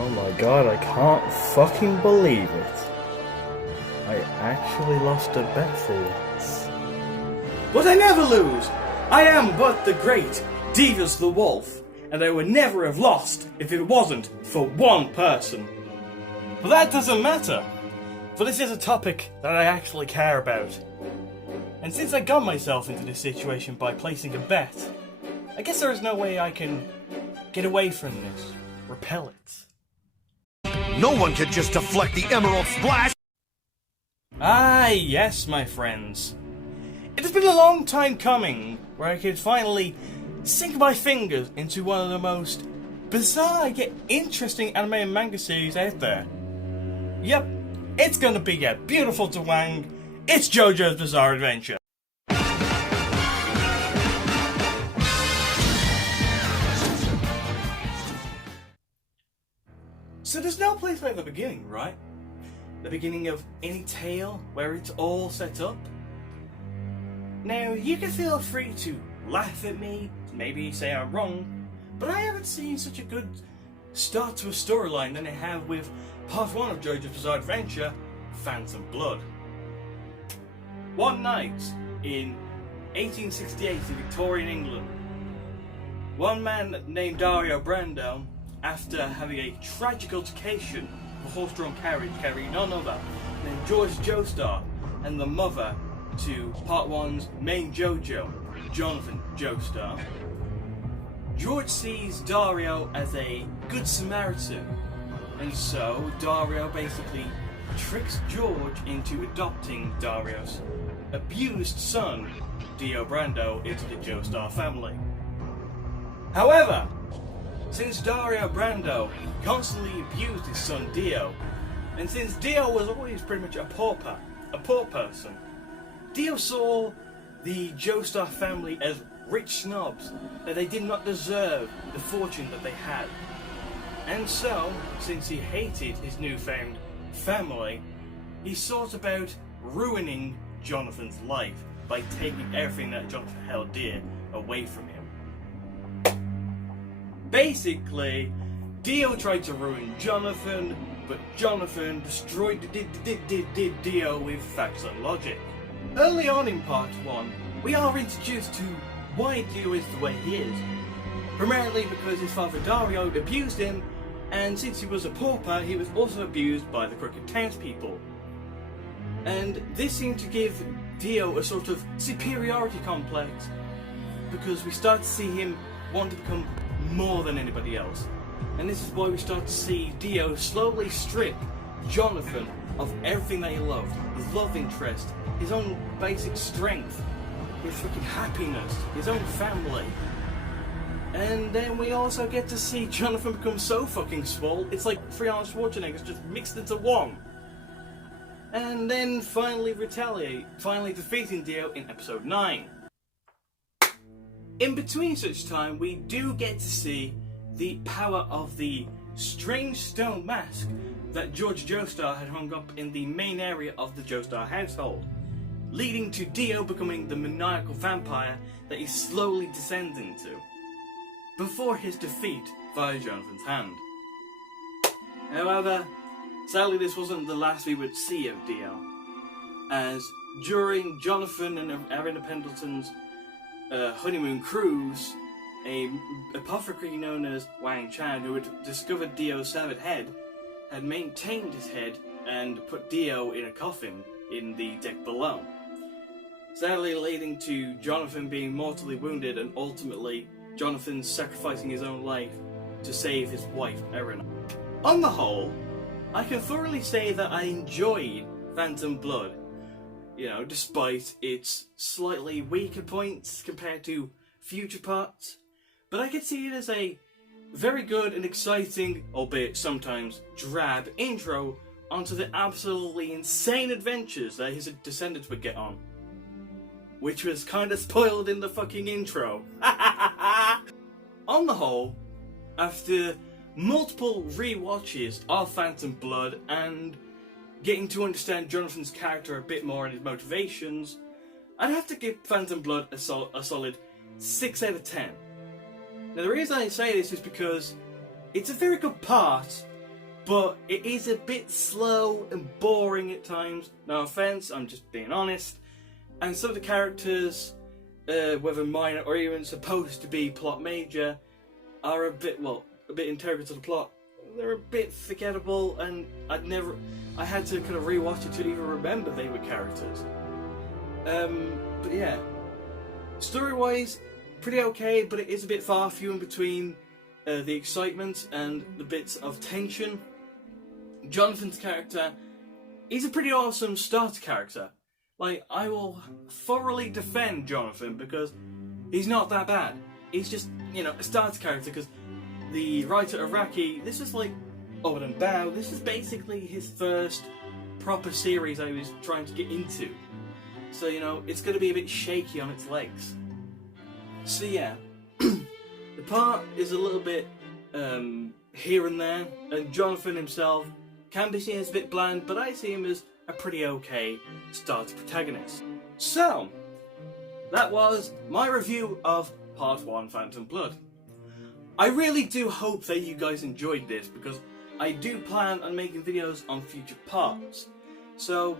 Oh my god, I can't fucking believe it. I actually lost a bet for once. But I never lose! I am but the great Devus the Wolf, and I would never have lost if it wasn't for one person. But that doesn't matter, for this is a topic that I actually care about. And since I got myself into this situation by placing a bet, I guess there is no way I can get away from this. Repel it. No one can just deflect the Emerald Splash! Ah, yes, my friends. It has been a long time coming where I could finally sink my fingers into one of the most bizarre yet interesting anime and manga series out there. Yep, it's gonna be a beautiful twang. It's JoJo's Bizarre Adventure. So there's no place like the beginning, right? The beginning of any tale where it's all set up. Now, you can feel free to laugh at me, maybe say I'm wrong, but I haven't seen such a good start to a storyline than I have with part 1 of JoJo's Bizarre Adventure, Phantom Blood. One night in 1868 in Victorian England, one man named Dario Brando, after having a tragic altercation of a horse-drawn carriage carrying none other than George Joestar and the mother to part 1's main JoJo, Jonathan Joestar. George sees Dario as a good Samaritan, and so Dario basically tricks George into adopting Dario's abused son, Dio Brando, into the Joestar family. However, since Dario Brando constantly abused his son Dio, and since Dio was always pretty much a poor person, Dio saw the Joestar family as rich snobs, that they did not deserve the fortune that they had. And so, since he hated his newfound family, he sought about ruining Jonathan's life by taking everything that Jonathan held dear away from him. Basically, Dio tried to ruin Jonathan, but Jonathan destroyed Dio with facts and logic. Early on in part 1, we are introduced to why Dio is the way he is. Primarily because his father Dario abused him, and since he was a pauper, he was also abused by the crooked townspeople. And this seemed to give Dio a sort of superiority complex, because we start to see him want to become more than anybody else. And this is why we start to see Dio slowly strip Jonathan of everything that he loved. His love interest, his own basic strength, his freaking happiness, his own family. And then we also get to see Jonathan become so fucking swole, it's like 3 Arnold Schwarzeneggers just mixed into one. And then finally defeating Dio in episode 9. In between such time, we do get to see the power of the strange stone mask that George Joestar had hung up in the main area of the Joestar household, leading to Dio becoming the maniacal vampire that he slowly descends into, before his defeat via Jonathan's hand. However, sadly this wasn't the last we would see of Dio, as during Jonathan and Erin Pendleton's honeymoon cruise, a apothecary known as Wang Chan, who had discovered Dio's severed head, had maintained his head and put Dio in a coffin in the deck below, sadly leading to Jonathan being mortally wounded and ultimately Jonathan sacrificing his own life to save his wife Erin. On the whole, I can thoroughly say that I enjoyed Phantom Blood, despite its slightly weaker points compared to future parts, but I could see it as a very good and exciting, albeit sometimes drab, intro onto the absolutely insane adventures that his descendants would get on, which was kind of spoiled in the fucking intro. On the whole, after multiple re-watches of Phantom Blood and getting to understand Jonathan's character a bit more and his motivations, I'd have to give Phantom Blood a solid 6 out of 10. Now the reason I say this is because it's a very good part, but it is a bit slow and boring at times. No offense, I'm just being honest. And some of the characters, whether minor or even supposed to be plot major, are a bit integral to the plot. They're a bit forgettable, and I had to kind of rewatch it to even remember they were characters. But yeah, story-wise, pretty okay, but it is a bit far few in between the excitement and the bits of tension. Jonathan's character, he's a pretty awesome starter character. Like, I will thoroughly defend Jonathan because he's not that bad. He's just, you know, a starter character, because the writer Araki, this is like Owen and Bao, this is basically his first proper series I was trying to get into. So, you know, it's going to be a bit shaky on its legs. So yeah, the part is a little bit here and there, and Jonathan himself can be seen as a bit bland, but I see him as a pretty okay starter protagonist. So, that was my review of Part 1 Phantom Blood. I really do hope that you guys enjoyed this, because I do plan on making videos on future parts. So,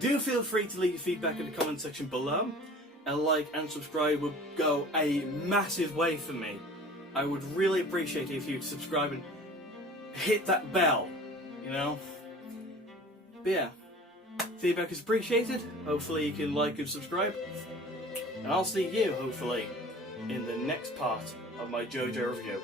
do feel free to leave your feedback in the comment section below. A like and subscribe would go a massive way for me. I would really appreciate it if you'd subscribe and hit that bell, you know? But yeah, feedback is appreciated. Hopefully you can like and subscribe. And I'll see you, hopefully, in the next part of my JoJo review.